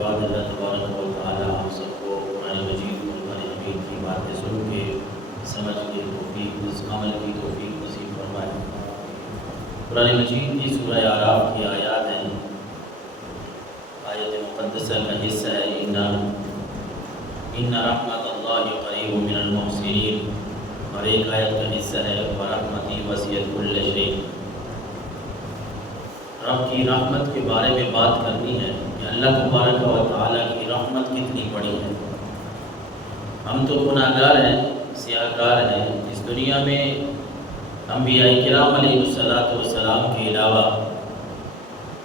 بعد اللہ تبارک و تعالی ہم سب کو قرآن مجید اور قرآن حمید کی باتیں سن کے سمجھ کے توفیق اس عمل کی توفیق نصیب فرمائے۔ قرآن مجید کی سورہ اعراف کی آیات ہیں، آیت مقدسہ کا حصہ ہے ان رحمت اللہ قریب من المحسنین، اور ایک آیت کا حصہ ہے ورحمتی وسعت کل شیء۔ رب کی رحمت کے بارے میں بات کرنی ہے کہ اللہ تبارک و تعالیٰ کی رحمت کتنی بڑی ہے۔ ہم تو گناہ گار ہیں، سیاہ کار ہیں۔ اس دنیا میں انبیاء کرام علیہ السلام کے علاوہ،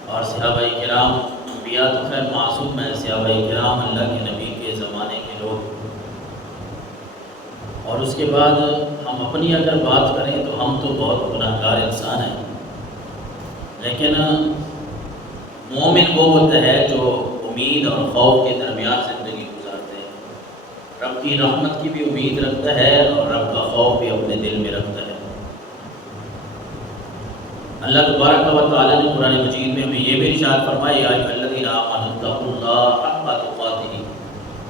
اور صحابہ کرام، انبیاء تو خیر معصوم ہیں، صحابہ کرام اللہ کے نبی کے زمانے کے لوگ، اور اس کے بعد ہم اپنی اگر بات کریں تو ہم تو بہت گناہ گار انسان ہیں۔ لیکن مومن وہ ہوتا ہے جو امید اور خوف کے درمیان زندگی گزارتے ہیں، رب کی رحمت کی بھی امید رکھتا ہے اور رب کا خوف بھی اپنے دل میں رکھتا ہے۔ اللہ تبارک و تعالیٰ نے قرآن مجید میں ہمیں یہ بھی ارشاد فرمایا یا ایھا الذین آمنوا اتقوا اللہ حق تقاتہ،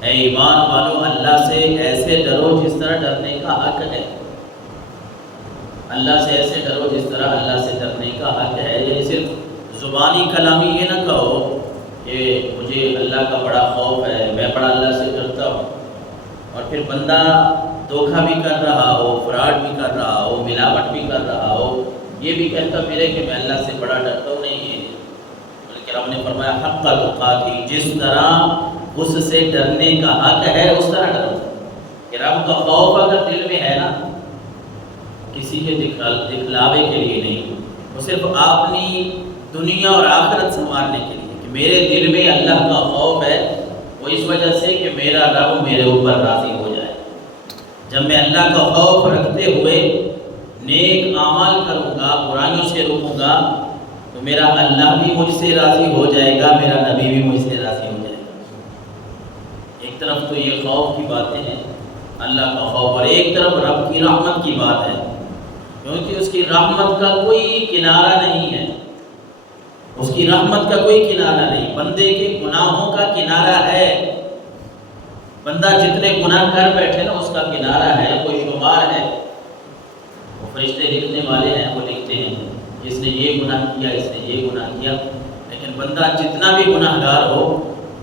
اے ایمان والو اللہ سے ایسے ڈرو جس طرح ڈرنے کا حق ہے۔ اللہ سے ایسے ڈرو جس طرح اللہ سے ڈرنے کا حق ہے۔ یہ صرف زبانی کلامی یہ نہ کہو کہ مجھے اللہ کا بڑا خوف ہے، میں بڑا اللہ سے ڈرتا ہوں، اور پھر بندہ دھوکہ بھی کر رہا ہو، فراڈ بھی کر رہا ہو، ملاوٹ بھی کر رہا ہو، یہ بھی کہتا پھرے کہ میں اللہ سے بڑا ڈرتا ہوں۔ نہیں ہے، بلکہ رب نے فرمایا حق تقاتہ، جس طرح اس سے ڈرنے کا حق ہے اس طرح ڈرو۔ کہ رب کا خوف اگر دل میں ہے نا، کسی کے دکھلاوے کے لیے نہیں، وہ صرف اپنی دنیا اور آخرت سنوارنے کے لیے، کہ میرے دل میں اللہ کا خوف ہے، وہ اس وجہ سے کہ میرا رب میرے اوپر راضی ہو جائے۔ جب میں اللہ کا خوف رکھتے ہوئے نیک اعمال کروں گا، برائیوں سے روکوں گا، تو میرا اللہ بھی مجھ سے راضی ہو جائے گا، میرا نبی بھی مجھ سے راضی ہو جائے گا۔ ایک طرف تو یہ خوف کی باتیں ہیں، اللہ کا خوف، اور ایک طرف رب کی رحمت کی بات ہے، کیونکہ اس کی رحمت کا کوئی کنارہ نہیں ہے۔ اس کی رحمت کا کوئی کنارہ نہیں، بندے کے گناہوں کا کنارہ ہے۔ بندہ جتنے گناہ کر بیٹھے نا اس کا کنارہ ہے، کوئی شمار ہے۔ وہ فرشتے لکھنے والے ہیں، وہ لکھتے ہیں اس نے یہ گناہ کیا، اس نے یہ گناہ کیا، لیکن بندہ جتنا بھی گناہ گار ہو،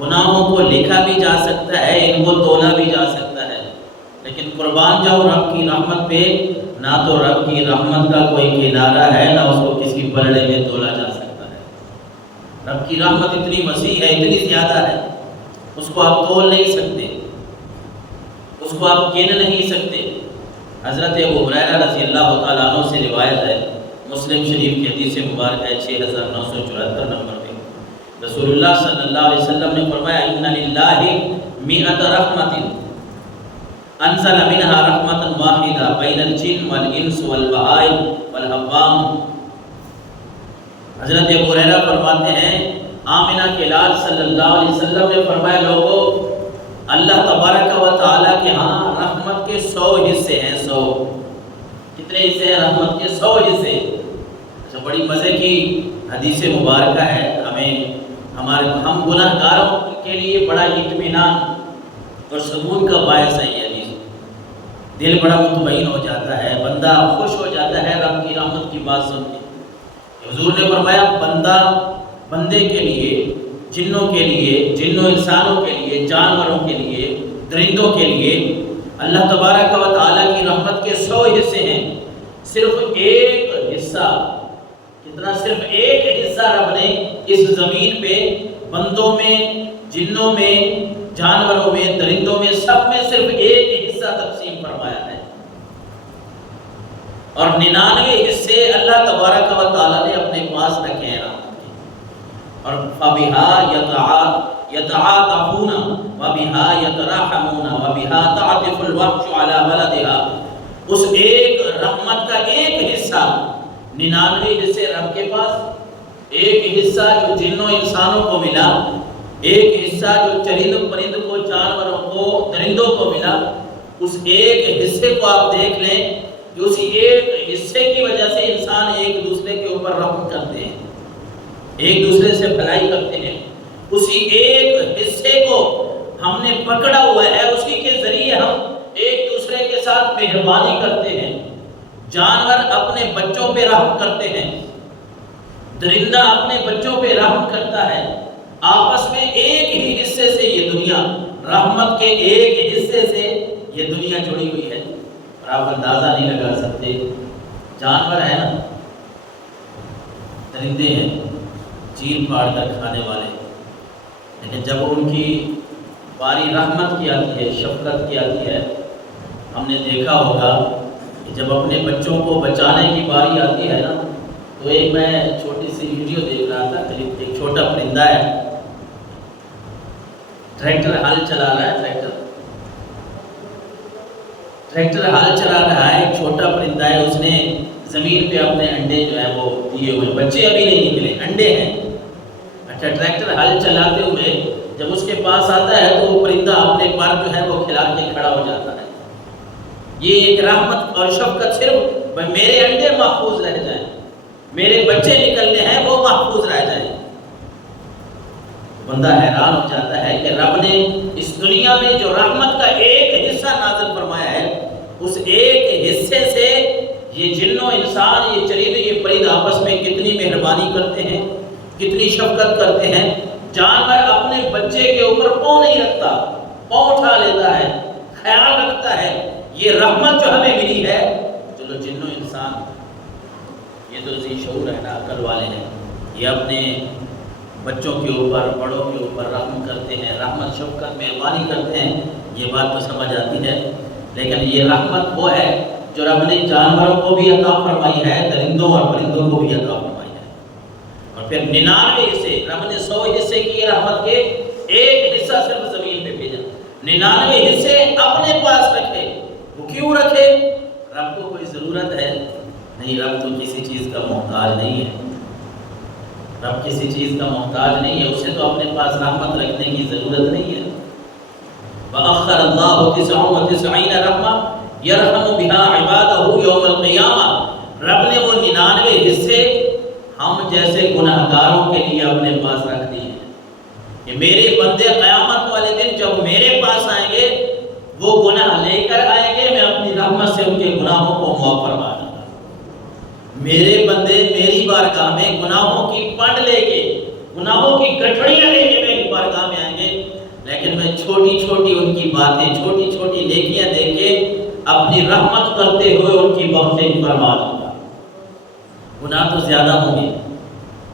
گناہوں کو لکھا بھی جا سکتا ہے، ان کو تولا بھی جا سکتا ہے، لیکن قربان جاؤ رب کی رحمت پہ، نہ تو رب کی رحمت کا کوئی کنارہ ہے، نہ اس کو کسی پلڑے میں تولا جا سکتا ہے۔ رب کی رحمت اتنی وسیع ہے، اتنی زیادہ ہے، اس کو آپ تول نہیں سکتے، اس کو آپ گن نہیں سکتے۔ حضرت ابو ہریرہ رضی اللہ تعالیٰ عنہ سے روایت ہے، مسلم شریف کی حدیث مبارک ہے 6974 نمبر پہ، رسول اللہ صلی اللہ علیہ وسلم نے فرمایا ان للہ مئۃ رحمۃ انزل منها رحمۃ واحدہ بین الجن والانس والبہائم والحوام۔ حضرت ابو ہریرہ فرماتے ہیں آمنہ کے لال صلی اللہ علیہ وسلم نے فرمایا لوگوں، اللہ تبارک و تعالیٰ کے ہاں رحمت کے 100 حصے ہیں۔ 100 کتنے حصے ہیں رحمت کے؟ 100 حصے۔ اچھا، بڑی مزے کی حدیث مبارکہ ہے، ہم گناہ گاروں کے لیے بڑا اطمینان اور سکون کا باعث ہے یہ حدیث۔ دل بڑا مطمئن ہو جاتا ہے، بندہ خوش ہو جاتا ہے رب کی رحمت کی بات سن کے۔ حضور نے فرمایا بندے کے لیے، جنوں کے لیے، جنوں انسانوں کے لیے، جانوروں کے لیے، درندوں کے لیے اللہ تبارک و تعالیٰ کی رحمت کے 100 حصے ہیں۔ صرف ایک حصہ، کتنا؟ صرف ایک حصہ رب نے اس زمین پہ بندوں میں، جنوں میں، جانوروں میں، درندوں میں، سب میں صرف ایک حصہ تقسیم فرمایا ہے، اور 99 حصے اللہ تبارک و تعالیٰ نے اپنے پاس رکھے ہیں۔ اور فَبِهَا يَتَعَاطَفُونَ وَبِهَا يَتَرَاحَمُونَ وَبِهَا تَعْطِفُ الْوَحْشُ عَلَى وَلَدِهَا۔ اس ایک رحمت کا ایک حصہ، 99 حصے رب کے پاس، ایک حصہ جو جنوں انسانوں کو ملا، ایک حصہ جو چرند پرند کو، جانوروں کو، درندوں کو ملا۔ اس ایک حصے کو آپ دیکھ لیں کہ اسی ایک حصے کی وجہ سے انسان ایک دوسرے کے اوپر رحم کرتے ہیں، ایک دوسرے سے بھلائی کرتے ہیں، اسی ایک حصے کو ہم نے پکڑا ہوا ہے، اسی کے ذریعے ہم ایک دوسرے کے ساتھ مہربانی کرتے ہیں۔ جانور اپنے بچوں پہ رحم کرتے ہیں، درندہ اپنے بچوں پہ رحم کرتا ہے۔ آپس میں ایک ہی حصے سے یہ دنیا، رحمت کے ایک حصے سے یہ دنیا جڑی ہوئی ہے، اور آپ اندازہ نہیں لگا سکتے۔ جانور ہے نا، درندے ہیں چیر پھاڑ کر کھانے والے، لیکن جب ان کی باری رحمت کی آتی ہے، شفقت کی آتی ہے، ہم نے دیکھا ہوگا کہ جب اپنے بچوں کو بچانے کی باری آتی ہے نا، تو ایک میں چھوٹی سی ویڈیو دیکھ رہا تھا، ایک چھوٹا پرندہ ہے، ٹریکٹر ہل چلا رہا ہے، ٹریکٹر ہل چلا رہا ہے، ایک چھوٹا پرندہ ہے، اس نے زمین پہ اپنے انڈے جو ہے وہ دیے ہوئے، بچے ابھی نہیں نکلے، انڈے ہیں۔ اچھا، ٹریکٹر ہل چلاتے ہوئے جب اس کے پاس آتا ہے تو وہ پرندہ اپنے پر جو ہے وہ کھلا کے کھڑا ہو جاتا ہے۔ یہ ایک رحمت اور شفقت، صرف میرے انڈے محفوظ رہ جائیں، میرے بچے نکلنے ہیں وہ محفوظ رہ جائیں۔ بندہ حیران ہو جاتا ہے کہ رب نے اس دنیا میں جو رحمت کا ایک حصہ نازل فرمایا ہے، اس ایک حصے سے یہ جن و انسان، یہ چرند، یہ پرند آپس میں کتنی مہربانی کرتے ہیں، کتنی شفقت کرتے ہیں۔ جانور اپنے بچے کے اوپر پاؤں نہیں رکھتا، پاؤں اٹھا لیتا ہے، خیال رکھتا ہے۔ یہ رحمت جو ہمیں ملی ہے، چلو جن و انسان یہ تو ذی شعور ہے نا، عقل والے ہیں، یہ اپنے بچوں کے اوپر، بڑوں کے اوپر رحم کرتے ہیں، رحمت، شفقت، مہربانی کرتے ہیں، یہ بات تو سمجھ آتی ہے۔ لیکن یہ رحمت وہ ہے جو رب نے جانوروں کو بھی عطا فرمائی ہے، درندوں اور پرندوں کو بھی عطا فرمائی ہے۔ اور پھر 99 حصے، رب نے 100 حصے کی رحمت کے ایک حصہ صرف زمین پہ بھیجا، 99 حصے اپنے پاس رکھے۔ وہ کیوں رکھے؟ رب کو کوئی ضرورت ہے؟ نہیں، رب تو کسی چیز کا محتاج نہیں ہے، رب کسی چیز کا محتاج نہیں ہے، اسے تو اپنے پاس رحمت رکھنے کی ضرورت نہیں ہے۔ وَأَخَّرَ اللَّهُ 99 رحمہ يَرْحَمُ بِهَا عِبَادَهُ يَوْمَ الْقِيَامَةِ، رب نے وہ 99 حصے ہم جیسے گناہگاروں کے لیے اپنے پاس رکھ دیے ہیں کہ میرے بندے قیامت والے دن جب میرے پاس آئیں گے، وہ گناہ لے کر آئیں گے، میں اپنی رحمت سے ان کے گناہوں کو معاف فرما دوں گا۔ میرے بندے میری بارگاہ میں گناہوں کی پنڈ لے کے، گناہوں کی گٹھڑیاں لے کے میری بارگاہ میں آئیں گے، لیکن میں چھوٹی چھوٹی ان کی باتیں، چھوٹی چھوٹی نیکیاں دیکھ کے اپنی رحمت کرتے ہوئے ان کی بخشش فرما دوں گا۔ گناہ تو زیادہ ہوں گے،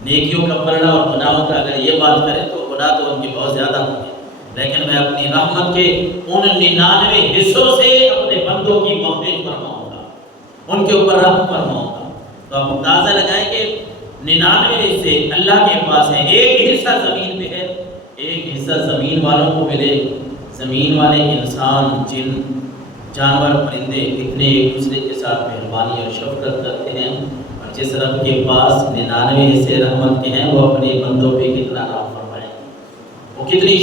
نیکیوں کا پلڑا اور گناہوں کا اگر یہ بات کریں تو گناہ تو ان کے بہت زیادہ ہوں گے، لیکن میں اپنی رحمت کے ان 99 حصوں سے اپنے بندوں کی بخشش فرماؤں گا، ان کے اوپر رحم فرماؤں گا۔ تو آپ اندازہ لگائیں کہ 99 حصے اللہ کے پاس ہیں، ایک حصہ زمین پہ ہے، ایک حصہ زمین والوں کو ملے۔ زمین والے انسان، جن، جانور، پرندے کتنے ایک دوسرے کے ساتھ مہربانی اور شفقت کرتے ہیں، اور جس رب کے پاس 99 حصے رحمت کے ہیں، وہ اپنے بندوں پہ کتنا رحم فرمائے، وہ کتنی